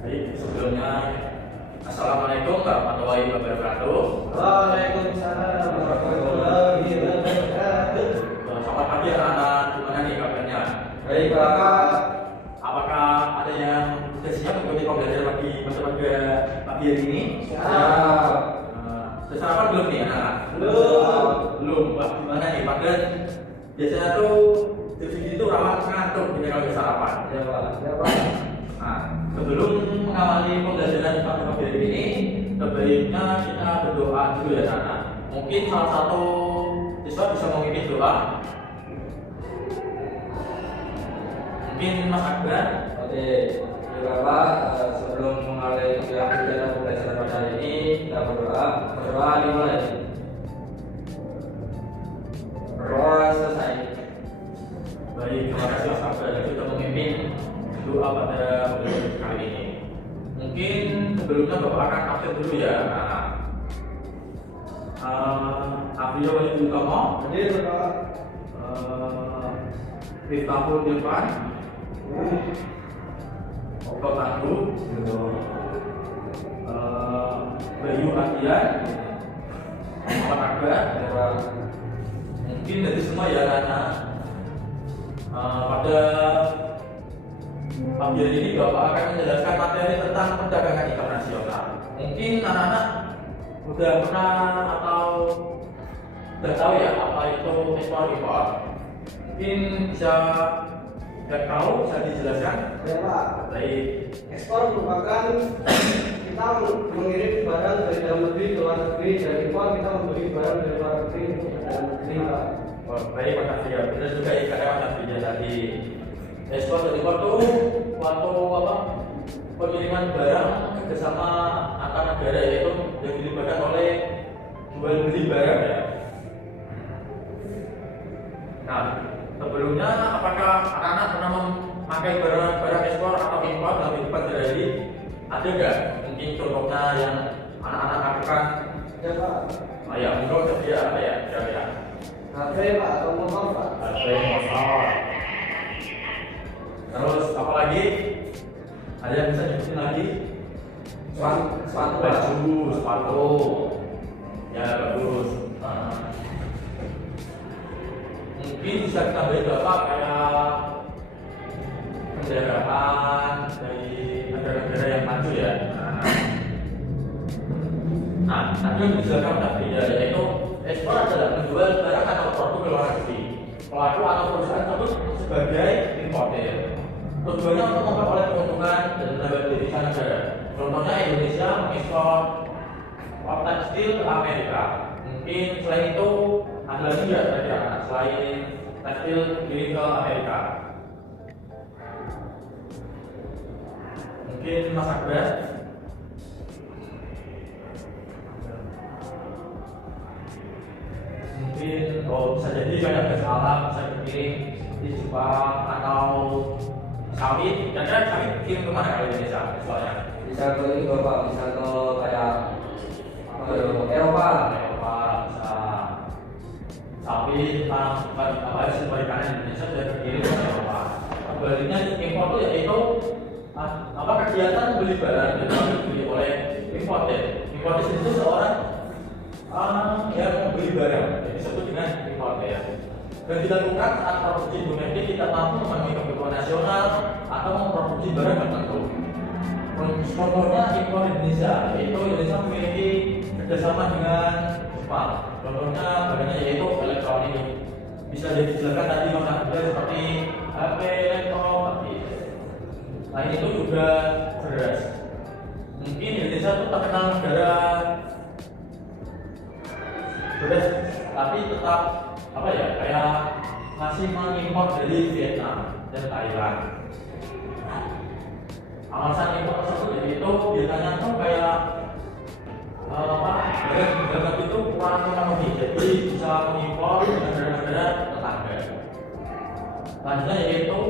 Baik, sebelumnya Assalamualaikum warahmatullahi wabarakatuh. Waalaikumsalam warahmatullahi wabarakatuh. Selamat pagi anak-anak, gimana nih kabarnya? Baik Pak. Apakah ada yang sudah siap mengikuti pembelajaran pada pagi hari ini? Siap. Sudah sarapan belum nih anak-anak? Belum. Wah, gimana nih? Padahal biasanya tuh TV itu ramah ngantuk ini kalau sarapan. Ya Pak. Ya Pak. Nah, sebelum mengawali pembelajaran pada pagi hari ini, sebaiknya kita berdoa dulu ya anak. Mungkin salah satu siswa bisa memimpin doa. Mungkin Mas Akbar. Oke. Ya Bapak, sebelum mengawali kegiatan pembelajaran pada hari ini, kita berdoa. Berdoa dimulai. Berdoa selesai. Baik, terima kasih Mas Akbar yang sudah memimpin doa pada pembelajaran kali ini. Mungkin sebelumnya Bapak akan absen dulu ya anak. Abrio itu kamu. Hadir Bapak. Miftahul Irfan, Oke Pandu, Bayu Adian, Muhammad Akbar. Mungkin dari semua ya anak. Pada pagi hari ini Bapak akan menjelaskan materi tentang perdagangan internasional. Mungkin anak-anak sudah pernah atau sudah tahu ya apa itu ekspor impor. Mungkin bisa tahu, bisa dijelaskan? Ya Pak. Baik. Ekspor merupakan kita mengirim barang dari dalam negeri ke luar negeri, dan impor kita membeli barang dari luar negeri ke dalam negeri Pak. Oh, baik, makasih ya. Benar juga ikannya Mas Bija tadi. Ekspor dan impor itu suatu pengiriman barang kerjasama antar negara, yaitu yang dilibatkan oleh jual beli barang ya. Nah, sebelumnya apakah anak-anak pernah memakai barang ekspor atau impor dalam kehidupan sehari-hari? Ada nggak? Mungkin contohnya yang anak-anak lakukan? Ya Pak. Ya, menurut kerja apa ya? Kira-kira? HP Pak atau motor Pak. Motor. Terus apa lagi? Ada yang bisa nyebutin lagi? Sepatu Baju, sepatu. Ya, bagus. Mungkin bisa ditambahin Bapak kayak kendaraan dari negara-negara yang maju ya. Nah, tadi yang dijelaskan tadi yaitu ekspor adalah menjual barang atau produk ke luar negeri. Pelaku atau perusahaan tersebut sebagai importer. Tujuannya untuk memperoleh keuntungan dan menambah devisa negara. Contohnya Indonesia mengekspor tekstil ke Amerika. Mungkin selain itu ada lagi nggak tadi selain tekstil kirim ke Amerika? Mungkin Mas Akbar. Mungkin bisa jadi banyak gas alam bisa dikirim di Jepang atau sawit. Kira-kira sawit kirim kemana kalau Indonesia? Soalnya Bisa ke ini Bapak, bisa ke kayak Eropa. Bisa sawit, hasil perikanan Indonesia sudah dikirim ke Eropa. Sebaliknya impor itu yaitu kegiatan beli barang yang dibeli oleh importer. Importer itu seorang yang membeli barang, jadi disebut dengan importer. Dan dilakukan saat produksi domestik tidak mampu memenuhi kebutuhan nasional atau memproduksi barang tertentu. Contohnya impor Indonesia, yaitu Indonesia memiliki kerjasama dengan Jepang. Contohnya barangnya yaitu elektronik. Bisa dijelaskan tadi Mas Abdul seperti HP, laptop, lain itu juga beras. Mungkin Indonesia itu terkenal negara beras, tapi tetap kayak masih mengimpor dari Vietnam dan Thailand. Alasan impor tersebut itu biasanya tuh kayak barang itu kurang memenuhi, jadi bisa mengimpor dari negara tetangga. Selanjutnya yaitu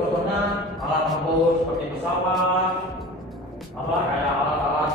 contohnya alat tempur seperti pesawat, kayak alat-alat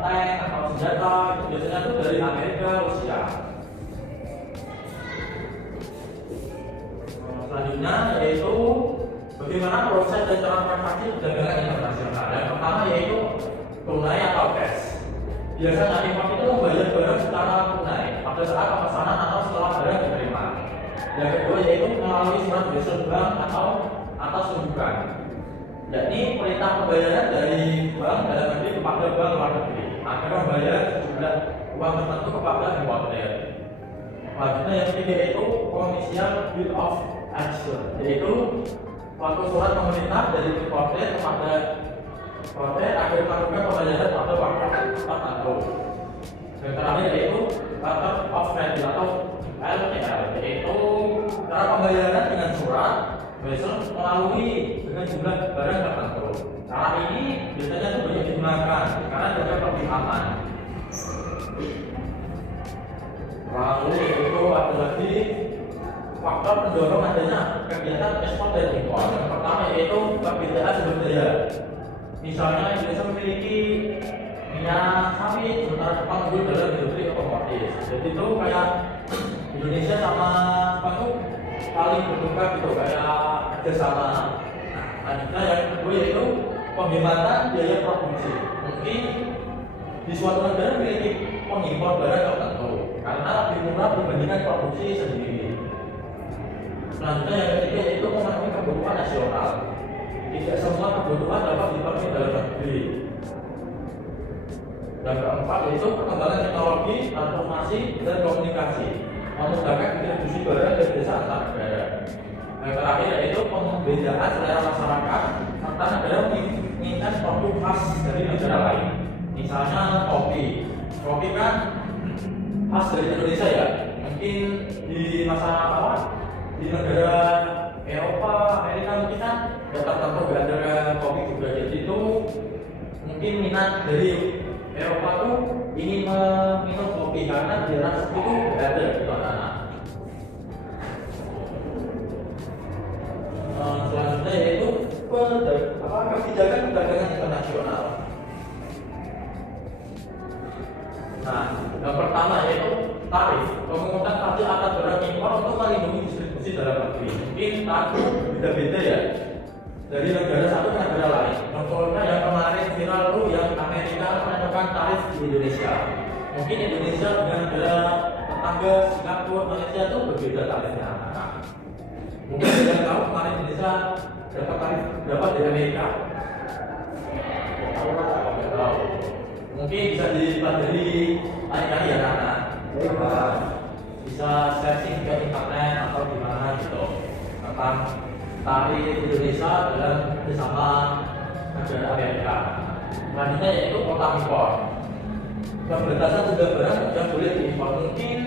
tank atau senjata itu biasanya tuh dari Amerika, Rusia. Selanjutnya yaitu bagaimana bagaimana proses dan cara transaksi perdagangan internasional. Yang pertama yaitu tunai atau cash. Biasanya import itu membayar barang secara tunai pada saat pemesanan atau setelah barang diterima. Yang kedua yaitu melalui surat biasa bank atau atas tuntutan. Yakni perintah pembayaran dari bank dalam negeri kepada bank luar negeri agar membayar sejumlah uang tertentu kepada importer. Selanjutnya yang ketiga yaitu Commercial Bill of Exchange, yaitu suatu surat pemerintah dari importer kepada importer agar melakukan pembayaran pada waktu tertentu. Yang terakhir yaitu Letter of Credit atau LCR, yaitu cara pembayaran dengan surat besok melalui dengan jumlah barang tertentu. Cara ini biasanya itu banyak digunakan karena juga lebih aman. Lalu itu ada lagi faktor pendorong adanya kegiatan ekspor dan impor. Yang pertama yaitu perbedaan sumber daya. Misalnya Indonesia memiliki minyak sawit, sementara Jepang unggul dalam industri otomotif. Jadi itu kayak Indonesia sama Jepang itu saling bertukar gitu, kayak kerjasama. Nah, yang kedua yaitu penghematan biaya produksi. Mungkin di suatu negara memiliki pengimpor barang tertentu karena lebih murah dibandingkan produksi sendiri. Selanjutnya yang ketiga yaitu memenuhi kebutuhan nasional. Tidak semua kebutuhan dapat dipenuhi dalam negeri. Yang keempat yaitu perkembangan teknologi, transportasi, dan komunikasi memudahkan distribusi barang dan jasa antar negara. Yang terakhir yaitu pembedaan selera masyarakat serta negara menginginkan produk khas dari negara lain. Misalnya kopi kan khas dari Indonesia ya. Mungkin di masyarakat di negara Eropa, Amerika mungkin kan tertentu gak ada kopi juga. Jadi itu mungkin minat dari Eropa tuh ingin meminum kopi karena di rasa itu gak ada di mana. Selanjutnya yaitu kebijakan perdagangan internasional. Nah, yang pertama yaitu tarif. Pemungutan pajak atas barang impor untuk melindungi distribusi dalam negeri. Mungkin tarif beda-beda ya dari negara satu ke negara lain. Contohnya yang kemarin viral tuh yang Amerika menetapkan tarif di Indonesia. Mungkin Indonesia dengan negara tetangga Singapura, Malaysia itu berbeda tarifnya. Mungkin kalian tahu kemarin Indonesia dapat tarif berapa dari Amerika? Tahu. Mungkin bisa dipelajari lain-kali ya anak. Bisa searching ke internet atau di mana gitu tentang tarif Indonesia dalam bersama negara Amerika. Selanjutnya yaitu kota impor. Pembatasan juga barang yang boleh diimpor. Mungkin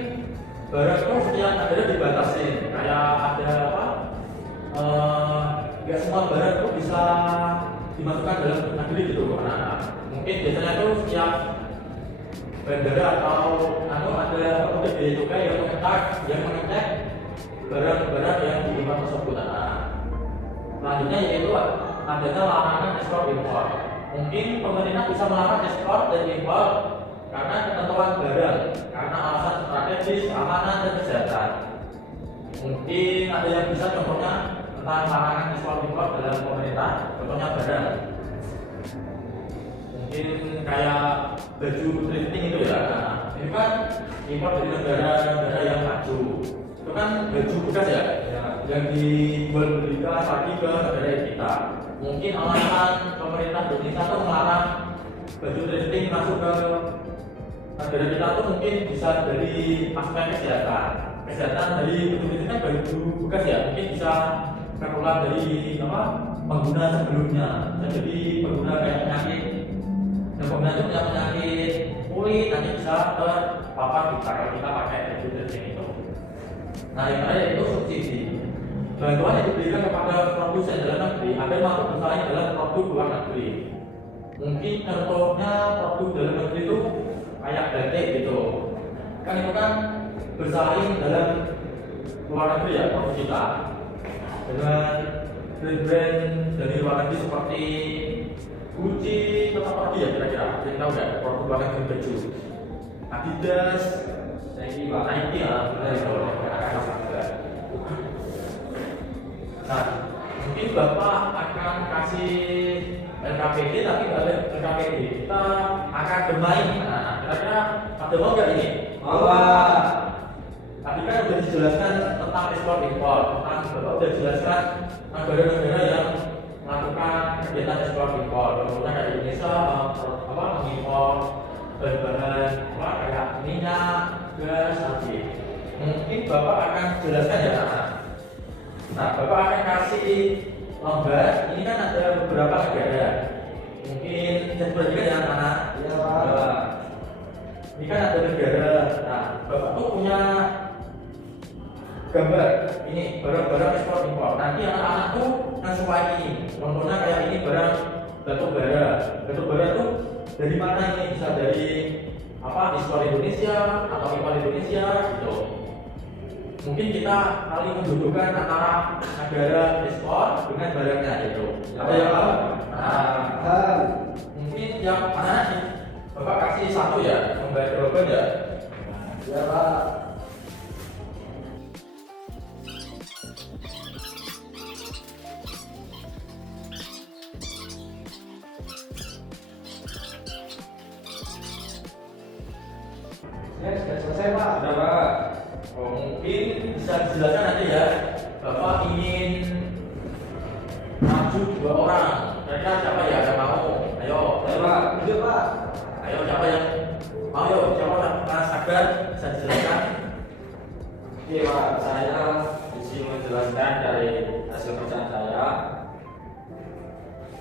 barang itu setiap negara dibatasi. Kayak ada apa? Nggak semua barang itu bisa dimasukkan dalam negeri gitu anak-anak. Mungkin biasanya itu setiap bandara atau ada petugas bea cukai yang mengecek barang-barang yang diimpor tersebut. Selanjutnya yaitu adanya larangan ekspor impor. Mungkin pemerintah bisa melarang ekspor dan impor karena ketentuan barang, karena alasan strategis, keamanan dan kesehatan. Mungkin ada yang bisa contohnya tentang larangan ekspor impor dalam pemerintah, contohnya barang. Mungkin kayak baju thrifting itu ya. Nah, ini kan impor dari negara-negara yang maju. Itu kan baju bekas ya, yang dijual belikan lagi ke negara kita. Mungkin alasan pemerintah Indonesia itu melarang baju thrifting masuk ke negara kita tuh mungkin bisa dari aspek kesehatan dari baju thrifting kan baju bekas ya, mungkin bisa tertular dari pengguna sebelumnya. Jadi pengguna kayak penyakit dan pengguna itu punya penyakit kulit nanti bisa terpapar kita kalau kita pakai baju thrifting itu. Nah, yang terakhir itu subsidi. Bantuan yang diberikan kepada produsen dalam negeri agar mampu bersaing dalam produk luar negeri. Mungkin contohnya produk dalam negeri itu kayak batik gitu. Kan itu kan bersaing dalam luar negeri ya produk kita dengan brand-brand dari luar negeri seperti Gucci, tetap lagi ya kira-kira. Kita tahu nggak produk luar negeri baju Adidas, Nike ya, dari luar negeri. Nah, Mungkin Bapak akan kasih LKPD tapi nggak ada LKPD. Kita akan bermain. Nah, kira-kira ada mau nggak ini? Mau Pak. Tadi kan sudah dijelaskan tentang ekspor impor, tentang Bapak sudah jelaskan negara-negara yang melakukan kegiatan ekspor impor. Kemudian dari Indonesia mengimpor bahan-bahan kayak minyak, gas, tadi. Mungkin Bapak akan jelaskan ya. Nah, Bapak akan kasih lembar. Ini kan ada beberapa negara. Mungkin saya perhatikan ya anak-anak. Iya Pak. Ini kan ada negara. Nah, Bapak tuh punya gambar ini barang-barang ekspor impor. Nanti anak-anak tuh ngesuaiin. Contohnya kayak ini barang batu bara. Batu bara tuh dari mana ini? Bisa dari ekspor Indonesia atau impor Indonesia gitu. Mungkin kita saling mendudukan antara negara ekspor dengan barangnya gitu. Apa ya Pak? Nah, mungkin yang mana nih? Bapak kasih satu ya, membayar jawaban ya. Ya Pak. Ya, sudah selesai Pak. Sudah Pak. Mungkin bisa dijelaskan nanti ya. Bapak ingin maju 2 orang. Kira-kira siapa ya yang mau? Ayo, Pak. Lanjut Pak. Ayo siapa yang mau? Ayo, siapa Mas Akbar bisa dijelaskan? Iya Pak, saya di sini menjelaskan dari hasil pekerjaan saya.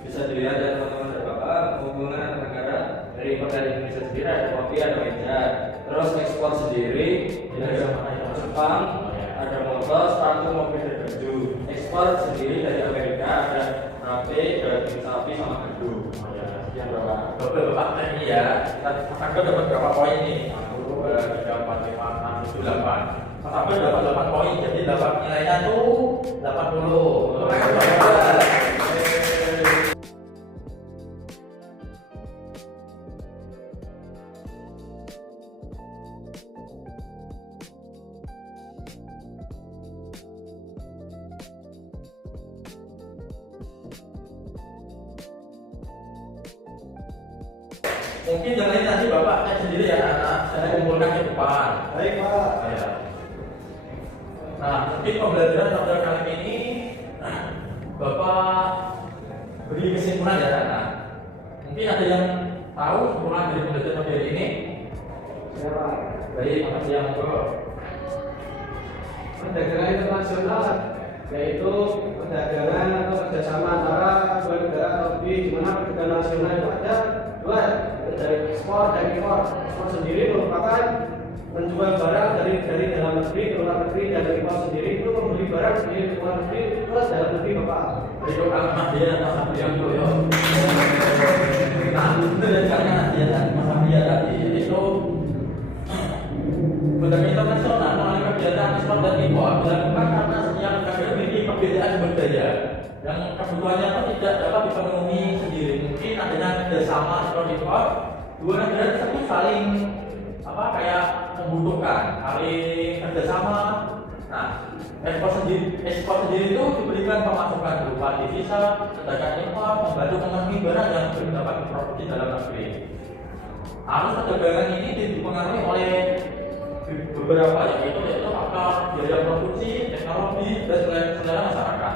Bisa dilihat dari teman-teman dari Bapak, hubungan antar negara dari impor dari Indonesia sendiri ada kopi, ada meja. Terus ekspor sendiri dari Jepang, ada motor, sepatu, mobil dan baju. Ekspor sendiri dari Amerika ada HP, daging sapi sama gedung. Sekian Bapak. Bapak ini ya. Mas Akbar dapat berapa poin nih? 1, 2, 3, 4, 5, 6, 7, 8. Mas Akbar dapat 8 poin. Jadi dapat nilainya tuh 80. Mungkin yang lain nanti Bapak cek sendiri ya anak-anak. Saya kumpulkan ke depan. Baik Pak. Ya. Nah, mungkin pembelajaran pada kali ini Bapak beri kesimpulan ya anak. Mungkin ada yang tahu kesimpulan dari pembelajaran pada hari ini? Ya Pak. Baik, makasih yang Bapak. Perdagangan internasional yaitu perdagangan atau kerjasama antara 2 negara atau lebih, di mana perdagangan nasional itu ada 2, dari ekspor dan impor. Ekspor sendiri merupakan menjual barang dari dalam negeri ke luar negeri, dan dari impor sendiri itu membeli barang dari luar negeri ke dalam negeri Bapak. Itu alamat dia masa yang dulu. Nah, itu dari karena dia tadi masa dia tadi itu perdagangan internasional melalui kegiatan ekspor dan impor dilakukan karena setiap negara memiliki perbedaan sumber daya yang kebutuhannya pun tidak dapat dipenuhi sendiri. Mungkin adanya kerjasama ekspor impor, 2 negara tersebut saling kayak membutuhkan, saling kerjasama. Nah, ekspor sendiri itu diberikan pemasukan berupa devisa, sedangkan impor membantu memenuhi barang yang belum dapat diproduksi dalam negeri. Arus perdagangan ini dipengaruhi oleh beberapa yaitu faktor biaya produksi, teknologi, dan selera masyarakat.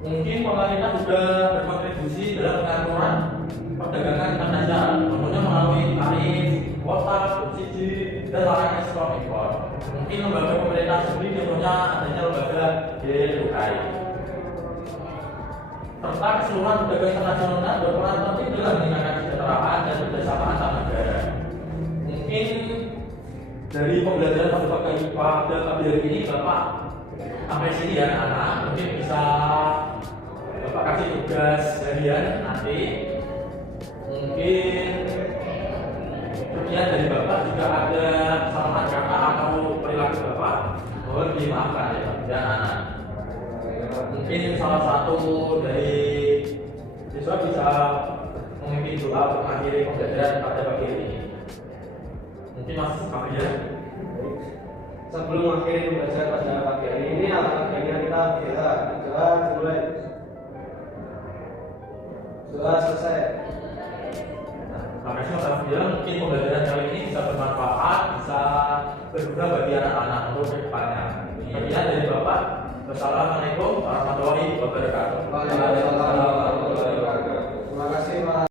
Mungkin pemerintah sudah berkontribusi dalam pengaturan perdagangan internasional, contohnya melalui tarif, kuota, subsidi, dan larangan ekspor impor. Mungkin lembaga pemerintah sendiri contohnya adanya lembaga biaya cukai. Serta keseluruhan perdagangan internasional berperan penting dalam meningkatkan kesejahteraan dan kerjasama antar negara. Mungkin dari pembelajaran pada pagi hari ini Bapak sampai sini ya anak-anak. Mungkin bisa Bapak kasih tugas harian nanti. Mungkin sekian dari Bapak, jika ada kesalahan kata atau perilaku Bapak mohon dimaafkan ya anak-anak. Mungkin salah satu dari siswa bisa memimpin doa untuk mengakhiri pembelajaran pada pagi hari ini. Mungkin Mas Kapian. Sebelum mengakhiri pembelajaran pada pagi hari ini, alangkah baiknya kita bisa berdoa dimulai. Sudah selesai. Sampai semua saya bilang mungkin pembelajaran kali ini bisa bermanfaat, bisa berguna bagi anak-anak untuk kedepannya. Sekian dari Bapak. Wassalamualaikum warahmatullahi wabarakatuh. Waalaikumsalam.